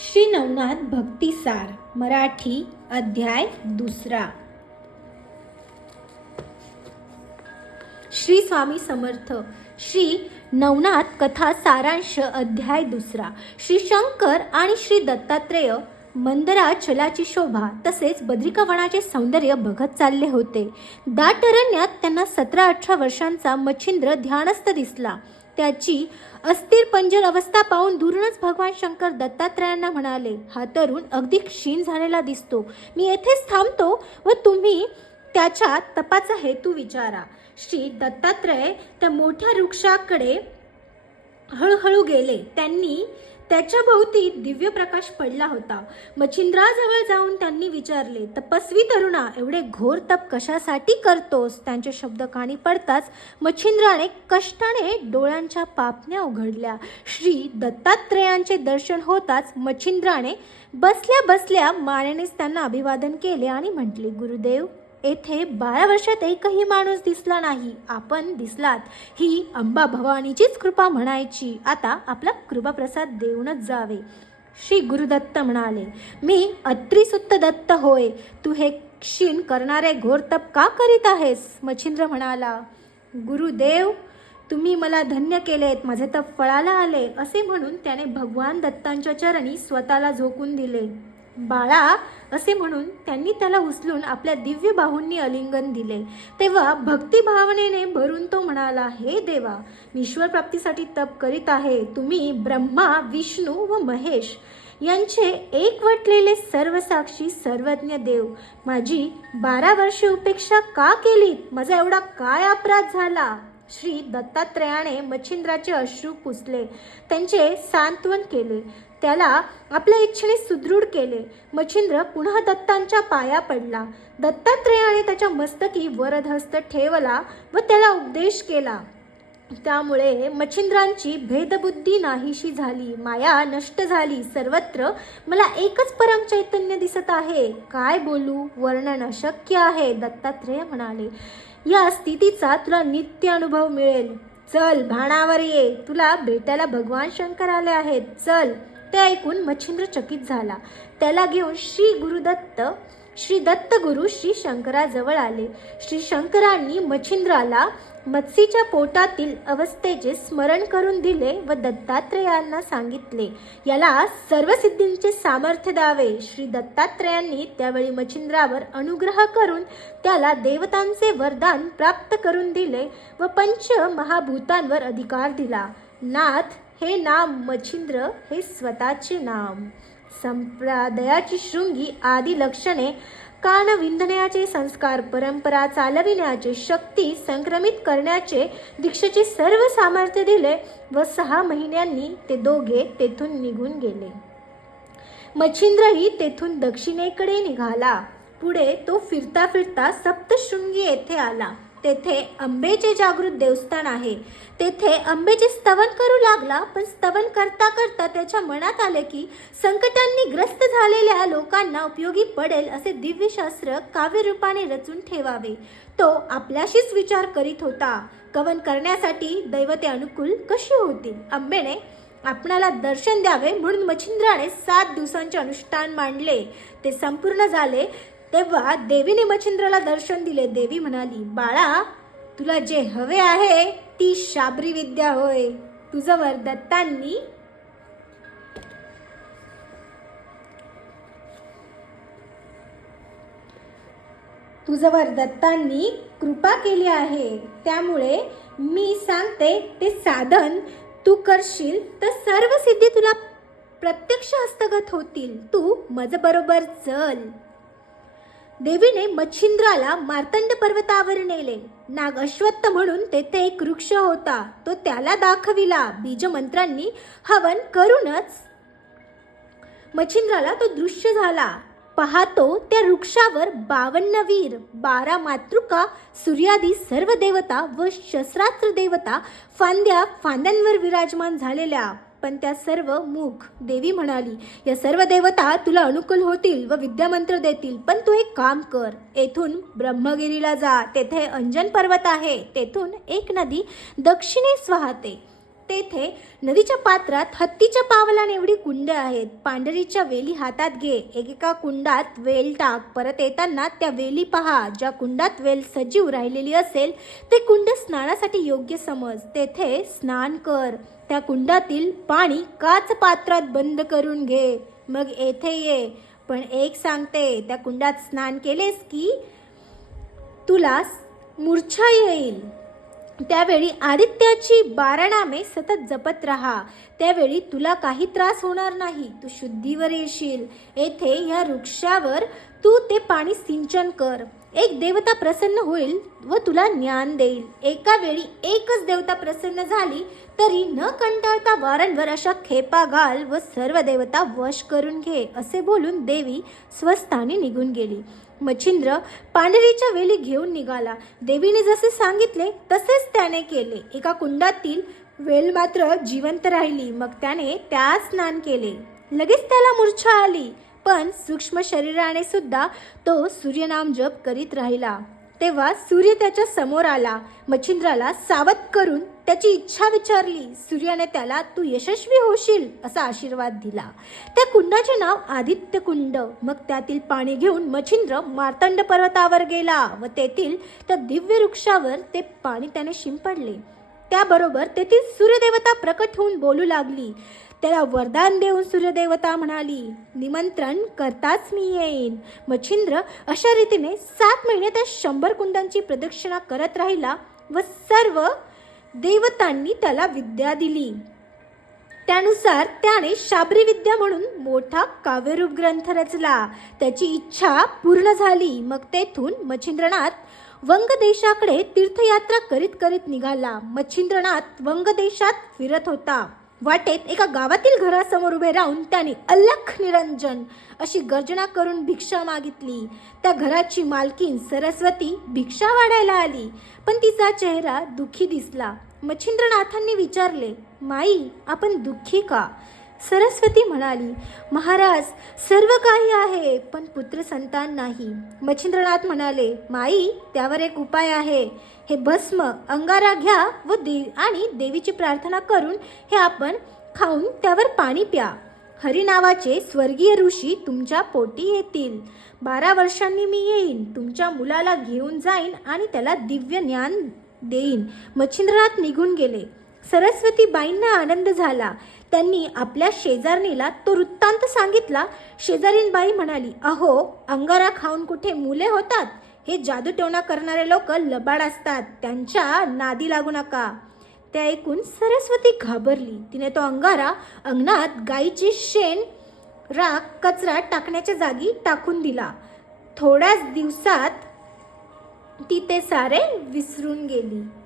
श्री नवनाथ भक्तिसार मराठी अध्याय दुसरा. श्री स्वामी समर्थ श्री नवनाथ कथा सारांश अध्याय दुसरा. श्री शंकर आणि श्री दत्तात्रेय मंदराचलाची शोभा तसेच बद्रिकावनाचे सौंदर्य बघत चालले होते. दाट अरण्यात त्यांना सतरा अठरा वर्षांचा मच्छिंद्र ध्यानस्थ दिसला. त्याची अस्थिर पंजर अवस्था पाहून दूरनच भगवान शंकर दत्तात्रयांना म्हणाले हा तरुण अगदी क्षीण झालेला दिसतो. मी येथेच थांबतो व तुम्ही त्याच्या तपाचा हेतू विचारा. श्री दत्तात्रय त्या मोठ्या वृक्षाकडे हळूहळू गेले. त्यांनी त्याच्या भोवती दिव्य प्रकाश पडला होता. मच्छिंद्राजवळ जाऊन त्यांनी विचारले तपस्वी तरुणा एवढे घोर तप कशासाठी करतोस? त्यांचे शब्द कानी पडताच मच्छिंद्राने कष्टाने डोळ्यांच्या पापण्या उघडल्या. श्री दत्तात्रेयांचे दर्शन होताच मच्छिंद्राने बसल्या बसल्या मानेनेच त्यांना अभिवादन केले आणि म्हटले गुरुदेव येथे बारा वर्षात एकही माणूस दिसला नाही. आपण दिसलात. ही अंबा भवानीचीच कृपा म्हणायची. आता आपला कृपाप्रसाद देऊनच जावे. श्री गुरुदत्त म्हणाले मी अत्रिसुत्त दत्त होय. तू हे क्षीण करणारे घोर तप का करीत आहेस? मच्छिंद्र म्हणाला गुरुदेव तुम्ही मला धन्य केलेत. माझे तप फळाला आले. असे म्हणून त्याने भगवान दत्तांच्या चरणी स्वतःला झोकून दिले. बाळा असे म्हणून त्यांनी त्याला उचलून आपल्या दिव्य बाहूंनी अलिंगन दिले. तेव्हा भक्तिभावनेने भरून तो म्हणाला हे देवा मी ईश्वर प्राप्तीसाठी तप करीत आहे. तुम्ही ब्रह्मा विष्णू व महेश यांचे एकवटलेले सर्वसाक्षी सर्वज्ञ देव. माझी बारा वर्षे उपेक्षा का केली माझा एवढा काय अपराध झाला? श्री दत्तात्रयाने मच्छिंद्राचे अश्रू पुसले. त्यांचे सांत्वन केले. त्याला आपल्या इच्छेने सुदृढ केले. मच्छिंद्र पुन्हा दत्तांच्या पाया पडला. दत्तात्रेयाने त्याच्या मस्तकी वरधस्त ठेवला व त्याला उपदेश केला. त्यामुळे मच्छिंद्रांची भेदबुद्धी नाहीशी झाली माया नष्ट झाली. सर्वत्र मला एकच परम चैतन्य दिसत आहे. काय बोलू? वर्णन अशक्य आहे दत्तात्रेय म्हणाले. या स्थितीचा तुला नित्य अनुभव मिळेल. चल भाणावर ये. तुला भेटायला भगवान शंकर आले आहेत. चल. ते ऐकून मच्छिंद्र चकित झाला. त्याला घेऊन श्री गुरुदत्त श्री दत्तगुरु श्री शंकराजवळ आले. श्री शंकरांनी मच्छिंद्राला मत्सीच्या पोटातील अवस्थेचे स्मरण करून दिले व दत्तात्रेयांना सांगितले. याला सर्व सिद्धींचे सामर्थ्य द्यावे. श्री दत्तात्रेयांनी त्यावेळी मच्छिंद्रावर अनुग्रह करून त्याला देवतांचे वरदान प्राप्त करून दिले व पंच महाभूतांवर अधिकार दिला. नाथ हे नाम मच्छिंद्र हे स्वतःचे नाम. संप्रदायाची शृंगी आदी लक्षणे कान विंधण्याचे संस्कार परंपरा चालविण्याचे शक्ती संक्रमित करण्याचे दीक्षेचे सर्व सामर्थ्य दिले व सहा महिन्यांनी ते दोघे तेथून निघून गेले. मच्छिंद्रही तेथून दक्षिणेकडे निघाला. पुढे तो फिरता फिरता सप्तशृंगी येथे आला. तेथे अंबेचे जागृत देवस्थान आहे. तेथे अंबेचे स्तवन करू लागला पण स्तवन करता करता त्याच्या मनात आले की संकटांनी ग्रस्त झालेल्या लोकांना उपयोगी पडेल असे दिव्यशास्त्र काव्यरूपाने रचून ठेवावे. तो आपल्याशीच विचार करीत होता. कवन करण्यासाठी दैवते अनुकूल कशी होतील? अंबेने आपणाला दर्शन द्यावे म्हणून मच्छिंद्राने सात दिवसांचे अनुष्ठान मांडले. ते संपूर्ण झाले. तेव्हा देवीने मच्छिंद्राला दर्शन दिले. देवी म्हणाली बाळा तुला जे हवे आहे ती शाबरी विद्या होय. तुझं दत्तांनी तुझवर दत्तांनी कृपा केली आहे. त्यामुळे मी सांगते ते साधन तू करशील तर सर्व सिद्धी तुला प्रत्यक्ष हस्तगत होतील. तू मज बरोबर चल. देवीने मच्छिंद्राला मार्तंड पर्वतावर नेले. नाग अश्वत्थ म्हणून तेथे एक वृक्ष होता. तो त्याला दाखविला. बीजमंत्रांनी हवन करूनच मच्छिंद्राला तो दृश्य झाला. पाहतो त्या वृक्षावर बावन्न वीर बारा मातृका सूर्यादी सर्व देवता व शस्त्रास्त्र देवता फांद्या फांद्यांवर विराजमान झालेल्या. पण त्या सर्व मुख देवी म्हणाली या सर्व देवता तुला अनुकूल होतील व विद्यामंत्र देतील पण तू एक काम कर येथून ब्रह्मगिरीला जा तेथे अंजन पर्वत आहे तेथून एक नदी दक्षिणेस वाहते. तेथे नदीच्या पात्रात हत्तीच्या पावलाने एवढी कुंड आहेत. पांढरीच्या वेली हातात घे. एकेका कुंडात वेल टाक. परत येताना त्या वेली पहा. ज्या कुंडात वेल सजीव राहिलेली असेल ते कुंड स्नानासाठी योग्य समज. तेथे स्नान कर. त्या कुंडातील पाणी काच पात्रात बंद करून घे. मग येथे ये. पण एक सांगते त्या कुंडात स्नान केलेस की तुला मूर्छा येईल. त्यावेळी आदित्याची बारा नामे सतत जपत राहा. त्यावेळी तुला काही त्रास होणार नाही. तू शुद्धीवर येशील. येथे या वृक्षावर तू ते पाणी सिंचन कर. एक देवता प्रसन्न होईल व तुला ज्ञान देईल. एका वेळी एकच देवता प्रसन्न झाली तरी न कंटाळता वारंवार अशा खेपा घाल व सर्व देवता वश करून घे असे बोलून देवी स्वस्थानी निघून गेली. मच्छिंद्र पांढरीच्या वेली घेऊन निघाला. देवीने जसे सांगितले तसेच त्याने केले. एका कुंडातील वेल मात्र जिवंत राहिली. मग त्याने त्यात स्नान केले. लगेच त्याला मूर्छा आली. पण सूक्ष्म शरीराने सुद्धा तो सूर्यनाम जप करीत राहिला. तेव्हा सूर्य त्याच्यासमोर आला. मच्छिंद्राला सावध करून त्याची इच्छा विचारली सूर्याने त्याला तू यशस्वी होशील असा आशीर्वाद दिला. त्या कुंडाचे नाव आदित्य कुंड. मग त्यातील पाणी घेऊन मच्छिंद्र मार्तंड पर्वतावर गेला व तेथील त्या दिव्य वृक्षावर ते पाणी त्याने शिंपडले. त्याबरोबर तेथील सूर्यदेवता प्रकट होऊन बोलू लागली त्याला वरदान देऊन सूर्यदेवता म्हणाली निमंत्रण करताच मी येईन. मच्छिंद्र अशा रीतीने सात महिने त्या शंभर कुंडांची प्रदक्षिणा करत राहिला व सर्व देवतांनी त्याला विद्या दिली. त्यानुसार त्याने शाबरी विद्या म्हणून मोठा काव्यरूप ग्रंथ रचला. त्याची इच्छा पूर्ण झाली. मग तेथून मच्छिंद्रनाथ वंगदेशाकडे तीर्थयात्रा करीत करीत निघाला. मच्छिंद्रनाथ वंगदेशात फिरत होता. वाटेत एका गावातील घरासमोर उभे राहून त्याने अल्लख निरंजन अशी गर्जना करून भिक्षा मागितली. त्या घराची मालकीन सरस्वती भिक्षा वाढायला आली पण तिचा चेहरा दुःखी दिसला. मच्छिंद्रनाथांनी विचारले माई आपण दुःखी का? सरस्वती म्हणाली महाराज सर्व काही आहे पण पुत्र संतान नाही. मच्छिंद्रनाथ म्हणाले माई त्यावर एक उपाय आहे. हे भस्म अंगारा घ्या व दे आणि देवीची प्रार्थना करून हे आपण खाऊन त्यावर पाणी प्या. हरि नावाचे स्वर्गीय ऋषी तुमच्या पोटी येतील. बारा वर्षांनी मी येईन तुमच्या मुलाला घेऊन जाईन आणि त्याला दिव्य ज्ञान देईन. मच्छिंद्रनाथ निघून गेले. सरस्वती बाईंना आनंद झाला. त्यांनी आपल्या शेजारणीला तो वृत्तांत सांगितला. शेजारीन बाई म्हणाली अहो अंगारा खाऊन कुठे मुले होतात? हे जादूटोणा करणारे लोक लबाड असतात. त्यांच्या नादी लागू नका. ते ऐकून सरस्वती घाबरली. तिने तो अंगारा अंगणात गाईची शेण राख कचरा टाकण्याच्या जागी टाकून दिला. थोड्याच दिवसात ती ते सारे विसरून गेली.